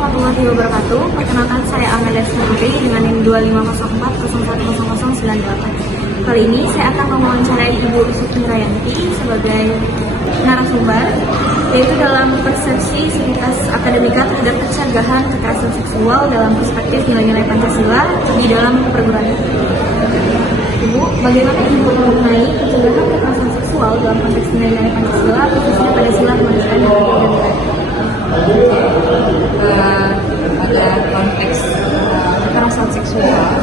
warahmatullahi wabarakatuh. Perkenalkan, saya Amelia Sendiri dengan NIM 2504010198. Kali ini saya akan mewawancarai Ibu Suki Rayanti sebagai narasumber, yaitu dalam persepsi sivitas akademika terhadap pencegahan kekerasan seksual dalam perspektif nilai-nilai Pancasila di dalam perguruan tinggi. Ibu, bagaimana Ibu mengenai pencegahan kekerasan seksual dalam konteks nilai-nilai Pancasila, khususnya pada sila kemanusiaan dan nilai? Pada konteks kekerasan seksual,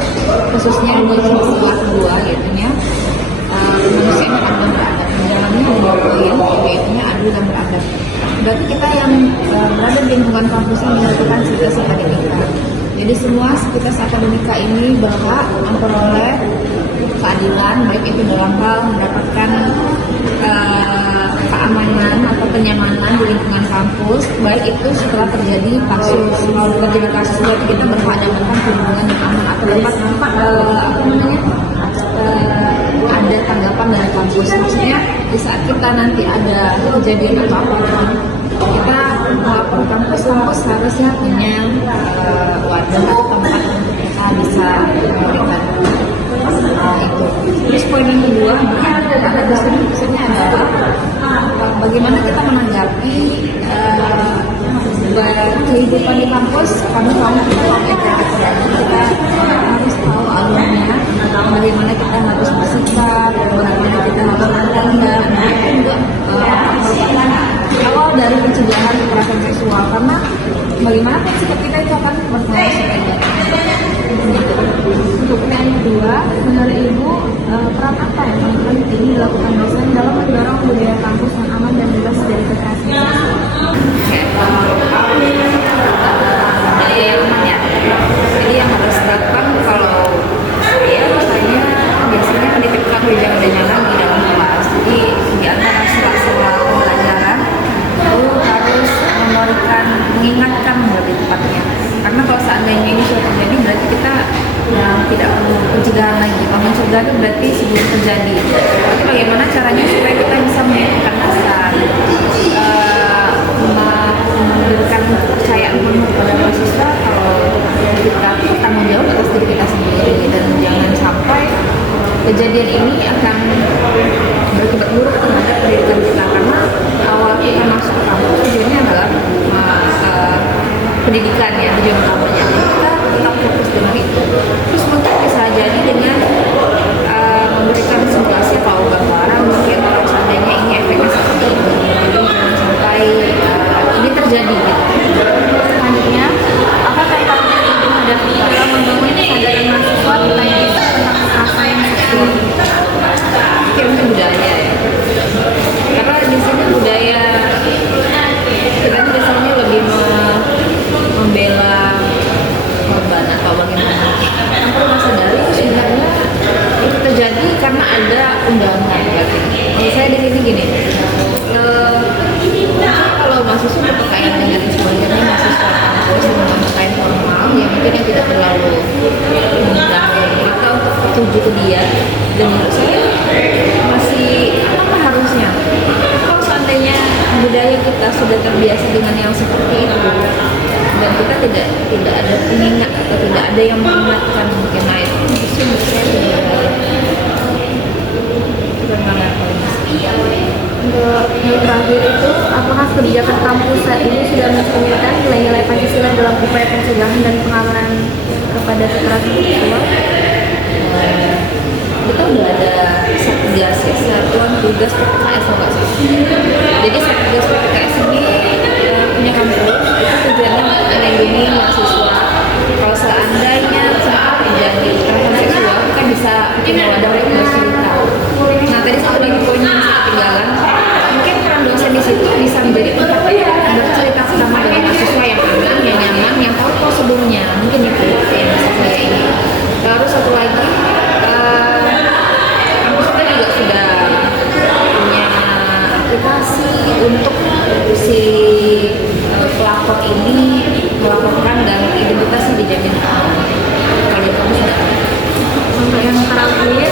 khususnya di sila kedua, yaitu kemanusiaan dan beradab. Di dalamnya ada 2 poin, yaitu adil dan beradab. Berarti kita yang berada di lingkungan kampus yang melakukan sivitas akademika. Jadi semua sivitas akademika ini berhak memperoleh keadilan, baik itu dalam hal mendapatkan keamanan atau kenyamanan di lingkungan kampus, baik itu setelah terjadi kasus. Kalau terjadi kasus berarti kita berhak mendapatkan perlindungan yang aman atau dapat ada tanggapan dari kampus. Maksudnya di saat kita nanti ada kejadian atau apa, kita melapor kampus harusnya punya wadah atau tempat untuk kita bisa memberikan itu. Terus poin yang kedua, ada di sini maksudnya adalah bagaimana kita menanggapi kehidupan di kampus. Kami tahu kita harus tahu alurnya, bagaimana kita harus bersikap, bagaimana kita harus bertindak. Awal dari pencegahan kekerasan seksual, karena bagaimana sikap kita itu akan berpengaruh. Untuk pertanyaan kedua, menurut Ibu, peran apa yang paling penting dilakukan dosen dalam mendorong budaya kampus yang aman dan bebas dari kekerasan seksual? Budaya yang aman ya. Jadi yang harus dilakukan kalau misalnya biasanya menitipkan wejangan di dalam kelas. Jadi di antara sela-sela pembelajaran itu harus mengingatkan lebih tepatnya. Karena kalau seandainya ini sudah terjadi, berarti kita tidak perlu pencegahan lagi. Kalau mencegah itu berarti sebelum terjadi. Tapi bagaimana caranya supaya kita bisa menentukan dasar, memberikan kepercayaan penuh kepada mahasiswa kalau kita bertanggung jawab atas diri kita sendiri, dan jangan sampai kejadian ini akan berakibat buruk terhadap pendidikan kita. Karena awal kita masuk ke kampus tujuannya adalah pendidikan ya, tujuan utamanya. Kita tetap fokus dengan itu. Terus mungkin bisa jadi dengan memberikan simulasi atau gambaran mungkin kalau seandainya ini efeknya seperti ini, jangan sampai ini terjadi gitu. Selanjutnya, apa tantangan yang Ibu hadapi dalam membangun kesadaran mahasiswa tentang kekerasan seksual? Mungkin budaya ya. Karena di sini budaya kita biasanya lebih membela korban atau bagaimana. Yang perlu sadari sebenarnya itu terjadi karena ada undangan. Kalau saya di sini gini, kalau mahasiswa berpakaian dengan sebagainya mahasiswa kampus dengan pakaian formal yang mungkin yang tidak terlalu mengundang mata untuk tertuju ke dia, dan menurut saya masih apa harusnya. Kalau seandainya budaya kita sudah terbiasa dengan yang seperti itu, dan kita tidak ada pengingat atau tidak ada yang mengingatkan mengenai itu, justru menurut saya tidak baik. Untuk yang terakhir itu, apakah kebijakan kampus saat ini sudah mencerminkan nilai-nilai Pancasila dalam upaya pencegahan dan pengamanan kepada kekerasan seksual? Kita udah ada Satgas ya, Satuan Tugas PPKS kalau nggak salah. Jadi Satgas PPKS ini punya kampus, itu tujuannya melindungi mahasiswa. Kalau seandainya sempat terjadi kekerasan seksual, kita bisa punya wadah untuk bercerita. Nah tadi satu lagi poin yang saya ketinggalan, mungkin peran dosen di situ bisa menjadi tempat bercerita sama dengan mahasiswa yang aman, yang nyaman, yang tahu prosedurnya. Mungkin itu yang bisa saya ini. Terus satu lagi, kampus kita juga sudah punya aplikasi untuk si pelapor ini melaporkan dan identitasnya dijamin keamanan. Kalau di kampus sudah. Untuk yang terakhir,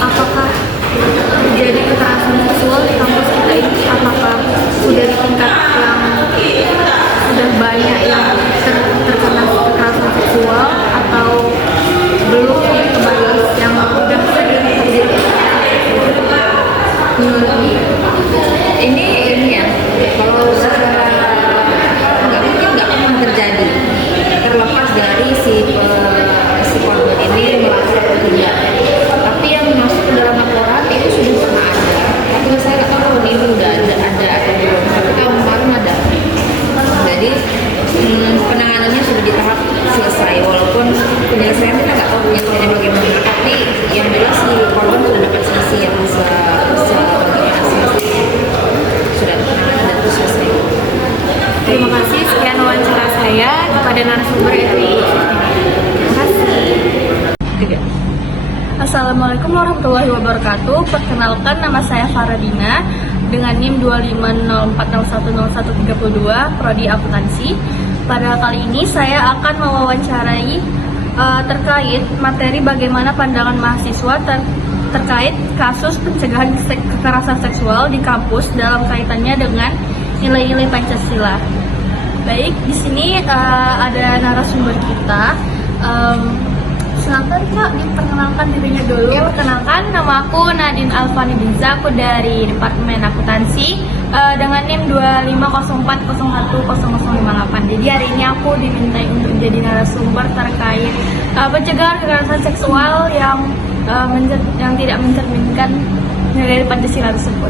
apakah terjadi kekerasan seksual di kampus kita ini? Apakah sudah sudah banyak yang terkena kekerasan seksual atau belum kebalas yang udah sering terjadi? Ini ya, kalau secara nggak mungkin nggak pernah terjadi, terlepas dari si korban ini melapor atau tidak. Tapi yang masuk ke dalam laporan itu sudah pernah ada. Tapi saya nggak tahu tahun ini udah ada atau belum. Tapi tahun kemarin ada. Jadi penanganannya sudah di tahap selesai. Walaupun penyelesaian kita nggak tahu penyelesaiannya bagaimana. Tapi yang jelas si korban sudah dapat sanksi yang bagaimana sanksi sudah penanganan dan itu selesai. Terima kasih, sekian wawancara saya kepada narasumber itu. Terima kasih. Assalamualaikum warahmatullahi wabarakatuh. Perkenalkan, nama saya Faradina dengan NIM 25040100132 Prodi Akuntansi. Pada kali ini saya akan mewawancarai terkait materi bagaimana pandangan mahasiswa terkait kasus pencegahan kekerasan seksual di kampus dalam kaitannya dengan nilai-nilai Pancasila. Baik, di sini ada narasumber kita. Silakan Kak, diperkenalkan dirinya dulu. Ya, perkenalkan, nama aku Nadine Alfani Binza, aku dari Departemen Akuntansi dengan NIM 250401058. Jadi hari ini aku dimintai untuk jadi narasumber terkait pencegahan kekerasan seksual yang tidak mencerminkan nilai Pancasila tersebut.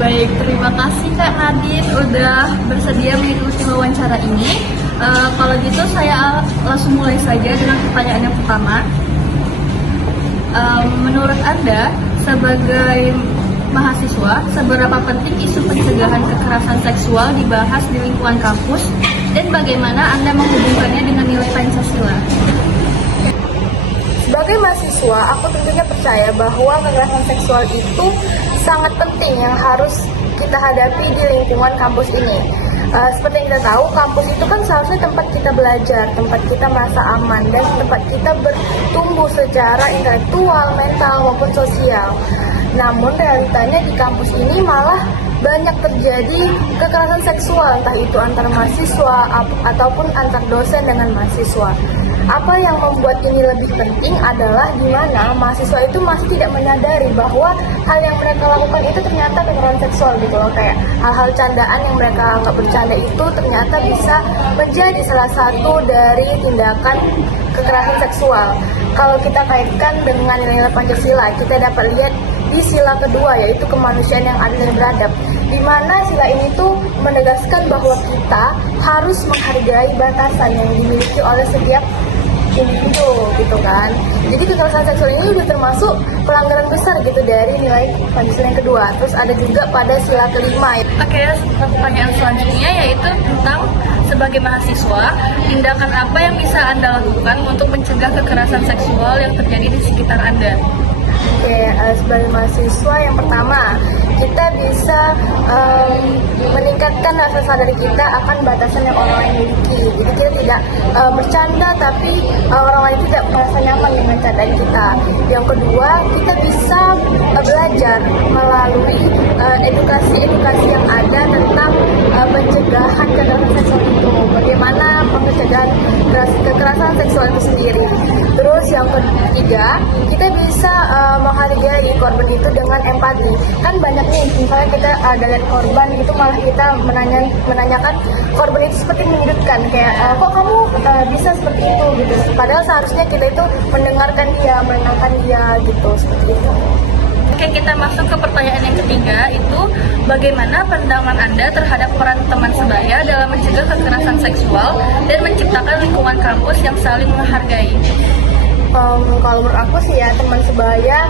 Baik, terima kasih Kak Nadine udah bersedia mengikuti wawancara ini. Kalau gitu saya langsung mulai saja dengan pertanyaan yang pertama. Menurut Anda sebagai mahasiswa, seberapa penting isu pencegahan kekerasan seksual dibahas di lingkungan kampus dan bagaimana Anda menghubungkannya dengan nilai Pancasila? Sebagai mahasiswa, aku tentunya percaya bahwa kekerasan seksual itu sangat penting yang harus kita hadapi di lingkungan kampus ini. Seperti yang kita tahu, kampus itu kan seharusnya tempat kita belajar, tempat kita merasa aman, dan tempat kita bertumbuh secara intelektual, mental, maupun sosial. Namun realitanya di kampus ini malah banyak terjadi kekerasan seksual, entah itu antar mahasiswa ataupun antar dosen dengan mahasiswa. Apa yang membuat ini lebih penting adalah di mana mahasiswa itu masih tidak menyadari bahwa hal yang mereka lakukan itu ternyata kekerasan seksual gitu loh. Kayak hal-hal candaan yang mereka anggap bercanda itu ternyata bisa menjadi salah satu dari tindakan kekerasan seksual. Kalau kita kaitkan dengan nilai Pancasila, kita dapat lihat di sila kedua, yaitu kemanusiaan yang adil dan beradab, di mana sila ini tuh menegaskan bahwa kita harus menghargai batasan yang dimiliki oleh setiap individu gitu kan. Jadi kekerasan seksual ini juga termasuk pelanggaran besar gitu dari nilai Pancasila yang kedua. Terus ada juga pada sila kelima. Oke, pertanyaan selanjutnya yaitu tentang sebagai mahasiswa, tindakan apa yang bisa Anda lakukan untuk mencegah kekerasan seksual yang terjadi di sekitar Anda? Oke, sebagai mahasiswa yang pertama, kita bisa meningkatkan rasa sadar kita akan batasan yang orang lain miliki. Jadi kita tidak bercanda, tapi orang lain tidak merasa nyaman dengan candaan kita. Yang kedua, kita bisa belajar melalui edukasi-edukasi yang ada tentang pencegahan kekerasan seksual itu. Bagaimana pencegahan kekerasan seksual itu sendiri. Terus yang ketiga, kita bisa menghargai korban itu dengan empati. Kan banyak nih, misalnya kita ada lihat korban itu malah kita menanyakan korban itu seperti menyudutkan, kayak kok kamu bisa seperti itu gitu. Padahal seharusnya kita itu mendengarkan dia, menenangkan dia gitu, seperti itu. Oke, kita masuk ke pertanyaan yang ketiga, itu bagaimana pandangan Anda terhadap peran teman sebaya dalam mencegah kekerasan seksual dan menciptakan lingkungan kampus yang saling menghargai? Kalau menurut aku sih ya, teman sebaya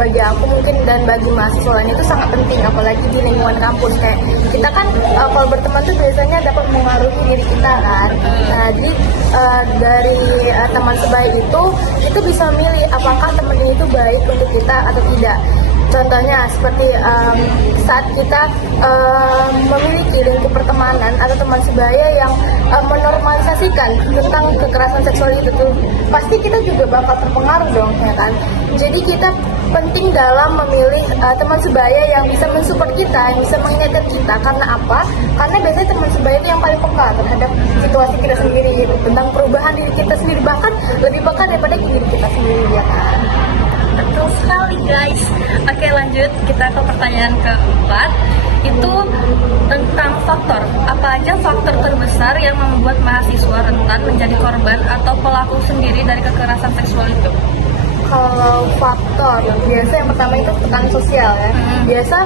bagi aku mungkin dan bagi mahasiswa lain itu sangat penting, apalagi di lingkungan kampus. Kayak kita kan kalau berteman tuh biasanya dapat mengaruhi diri kita kan. Nah, jadi dari teman sebaya itu kita bisa memilih apakah teman ini itu baik untuk kita atau tidak. Contohnya seperti saat kita memiliki lingkup pertemanan atau teman sebaya yang menormalisasikan tentang kekerasan seksual itu tuh, pasti kita juga bakal terpengaruh dong, ya kan. Jadi kita penting dalam memilih teman sebaya yang bisa mensupport kita, yang bisa mengingatkan kita. Karena apa? Karena biasanya teman sebaya itu yang paling peka terhadap situasi kita sendiri gitu, tentang perubahan diri kita sendiri, bahkan lebih peka daripada diri kita sendiri, ya kan? Betul sekali guys. Oke, lanjut kita ke pertanyaan keempat. Itu tentang faktor. Apa aja faktor terbesar yang membuat mahasiswa rentan menjadi korban atau pelaku sendiri dari kekerasan seksual itu? Kalau faktor, biasa yang pertama itu tekanan sosial ya. Biasa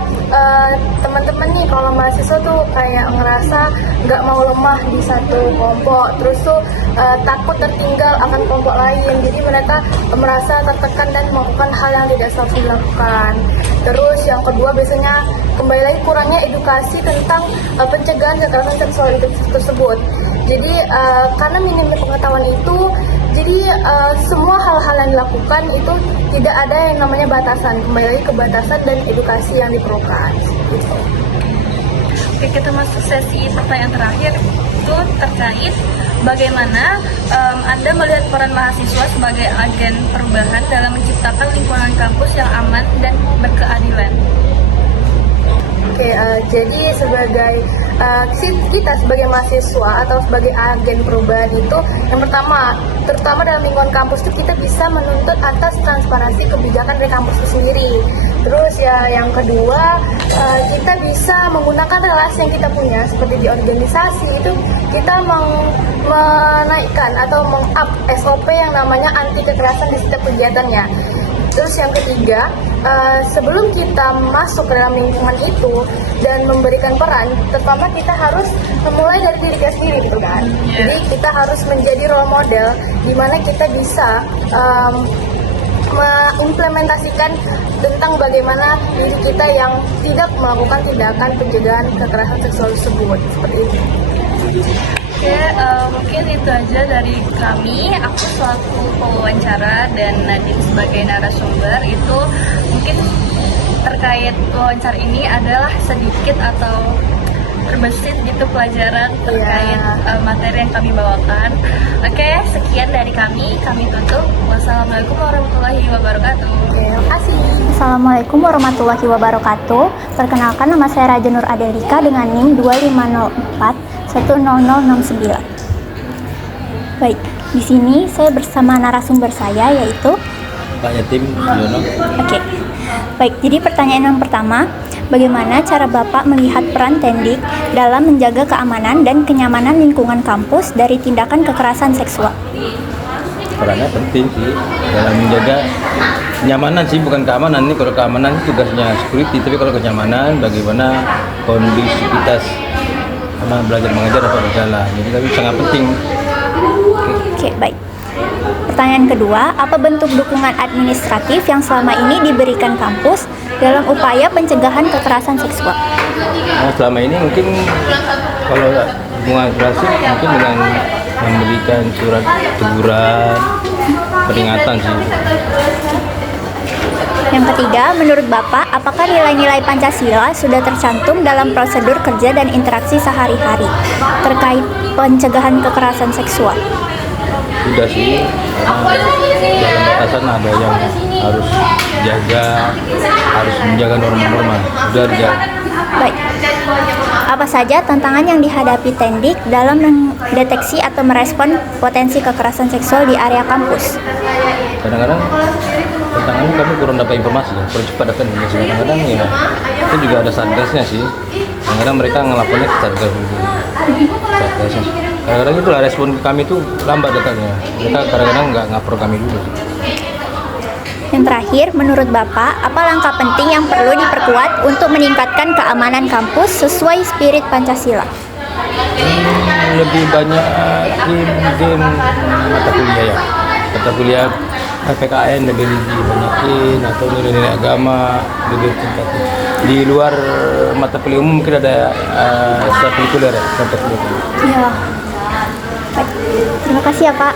teman-teman nih kalau mahasiswa tuh kayak ngerasa nggak mau lemah di satu kelompok, terus tuh takut tertinggal akan kelompok lain. Jadi mereka merasa tertekan dan melakukan hal yang tidak seharusnya dilakukan. Terus yang kedua biasanya kembali lagi kurangnya edukasi tentang pencegahan kekerasan seksual itu tersebut. Jadi karena minimnya pengetahuan itu, jadi semua hal-hal yang dilakukan itu tidak ada yang namanya batasan. Kembali lagi ke batasan dan edukasi yang diperlukan. Gitu. Oke, kita masuk sesi pertanyaan terakhir. Itu terkait bagaimana Anda melihat peran mahasiswa sebagai agen perubahan dalam menciptakan lingkungan kampus yang aman dan berkeadilan. Oke, jadi sebagai kita sebagai mahasiswa atau sebagai agen perubahan itu, yang pertama, terutama dalam lingkungan kampus itu kita bisa menuntut atas transparansi kebijakan dari kampus itu sendiri. Terus ya yang kedua, kita bisa menggunakan relasi yang kita punya seperti di organisasi itu kita menaikkan atau meng-up SOP yang namanya anti kekerasan di setiap kegiatannya. Terus yang ketiga, sebelum kita masuk ke dalam lingkungan itu dan memberikan peran, pertama kita harus memulai dari diri kita sendiri gitu kan. Jadi kita harus menjadi role model di mana kita bisa mengimplementasikan tentang bagaimana diri kita yang tidak melakukan tindakan pencegahan kekerasan seksual tersebut, seperti itu. Oke, mungkin itu aja dari kami. Aku selaku pewawancara dan Nadine sebagai narasumber. Itu mungkin terkait wawancara ini adalah sedikit atau terbesit gitu pelajaran terkait materi yang kami bawakan. Oke, sekian dari kami. Kami tutup. Wassalamualaikum warahmatullahi wabarakatuh. Terima kasih. Assalamualaikum warahmatullahi wabarakatuh. Perkenalkan, nama saya Raja Nur Adelika dengan NIM 25041069. Baik, di sini saya bersama narasumber saya yaitu Pak Yatim Yono. Oke. Baik, jadi pertanyaan yang pertama, bagaimana cara Bapak melihat peran Tendik dalam menjaga keamanan dan kenyamanan lingkungan kampus dari tindakan kekerasan seksual? Perannya penting sih dalam menjaga kenyamanan sih, bukan keamanan. Ini kalau keamanan tugasnya security, tapi kalau kenyamanan bagaimana kondisivitas anak belajar mengajar dapat berjalan. Jadi tapi sangat penting. Oke, baik. Pertanyaan kedua, apa bentuk dukungan administratif yang selama ini diberikan kampus dalam upaya pencegahan kekerasan seksual? Nah, selama ini mungkin kalau hubungan administratif mungkin dengan memberikan surat teguran, peringatan sih. Yang ketiga, menurut Bapak, apakah nilai-nilai Pancasila sudah tercantum dalam prosedur kerja dan interaksi sehari-hari terkait pencegahan kekerasan seksual? Sudah sih, karena dalam batasan ada yang harus jaga, harus menjaga norma-norma. Sudah dijaga. Baik. Apa saja tantangan yang dihadapi Tendik dalam mendeteksi atau merespon potensi kekerasan seksual di area kampus? Kadang-kadang tantangannya kami kurang dapat informasi, kurang cepat dapat informasi. Kadang-kadang ya itu juga ada satgasnya sih. Kadang-kadang mereka ngelapornya ke satgas dulu. Satgasnya. Kadang-kadang itulah respon kami itu lambat datanya. Mereka kadang-kadang nggak ngapor kami dulu. Yang terakhir, menurut Bapak, apa langkah penting yang perlu diperkuat untuk meningkatkan keamanan kampus sesuai spirit Pancasila? Lebih banyak mungkin mata kuliah ya. Mata kuliah PPKN lebih dibanyakin atau nilai-nilai agama lebih tingkatin. Di luar mata kuliah umum mungkin ada ekstrakurikuler ya, mata kuliah. Ya. Baik. Terima kasih ya Pak.